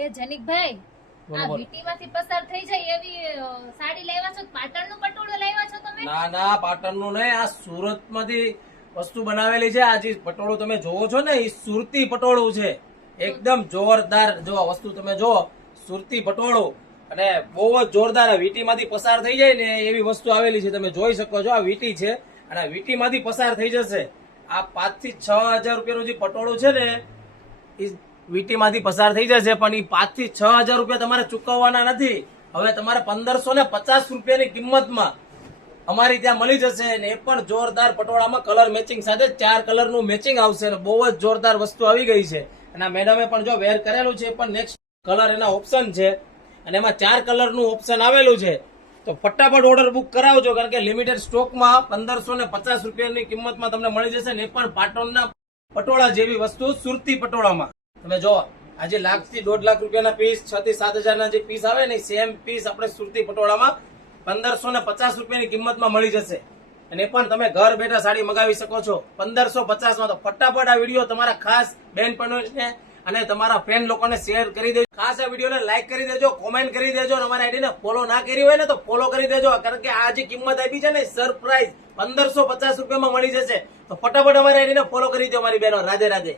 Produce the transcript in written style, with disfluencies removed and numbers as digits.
એ જનીકભાઈ, બોલો, આ બોલો. વીટીમાંથી પસાર થઈ જાય એવી સાડી લાવ્યા છો? પાટણનું પટોળું લાવ્યા છો તમે? ના ના, પાટણનું નહીં, આ સુરતમાંથી વસ્તુ બનાવેલી છે. આ જે પટોળું તમે જોવો છો ને, એ સુરતી પટોળું છે. એકદમ જોરદાર. જો આ વસ્તુ તમે જો, સુરતી પટોળું, અને બહુ જ જોરદાર. આ વીટીમાંથી પસાર થઈ જાય ને એવી વસ્તુ આવેલી છે. તમે જોઈ શકો છો, આ વીટી છે અને આ વીટીમાંથી પસાર થઈ જશે. આ 5 થી 6 હજાર રૂપિયાનું જે પટોળું છે ને, એ વીટીમાંથી પસાર થઈ જશે. પણ એ 5 થી 6 હજાર રૂપિયા તમારે ચૂકવવાના નથી. હવે તમારે 1550 રૂપિયાની કિંમતમાં અમારી ત્યાં મળી જશે. ને એ પણ જોરદાર પટોળામાં કલર મેચિંગ સાથે 4 કલરનું મેચિંગ આવશે. અને બહુ જ જોરદાર વસ્તુ આવી ગઈ છે. અને આ મેડમે પણ જો વેર કરેલું છે, પણ નેક્સ્ટ કલર એના ઓપ્શન છે. અને એમાં 4 કલરનું ઓપ્શન આવેલું છે. તો ફટાફટ ઓર્ડર બુક કરાવજો, કારણ કે લિમિટેડ સ્ટોકમાં 1550 રૂપિયાની કિંમતમાં તમને મળી જશે. ને એ પણ પાટણના પટોળા જેવી વસ્તુ સુરતી પટોળામાં. તમે જો, આજે લાખ થી 1.5 લાખ રૂપિયાના પીસ, 6 થી 7 હજારના જે પીસ આવે ને, સેમ પીસ આપણે સુરતી પટોળામાં 1550 રૂપિયાની કિંમતમાં મળી જશે. અને એ પણ તમે ઘર બેઠા સાડી મગાવી શકો છો 1550 માં. તો ફટાફટ આ વિડીયો તમારા ખાસ બહેનપણીઓને અને તમારા ફ્રેન્ડ લોકોને શેર કરી દેજો. ખાસ આ વિડીયોને લાઈક કરી દેજો, કોમેન્ટ કરી દેજો. અને અમારી આઈડીને ફોલો ના કરી હોય ને તો ફોલો કરી દેજો, કારણ કે આ જે કિંમત આપી છે ને, સરપ્રાઈઝ 1550 રૂપિયામાં મળી જશે. તો ફટાફટ અમારી આઈડીને ફોલો કરી દો મારી બહેનો. રાધે રાધે.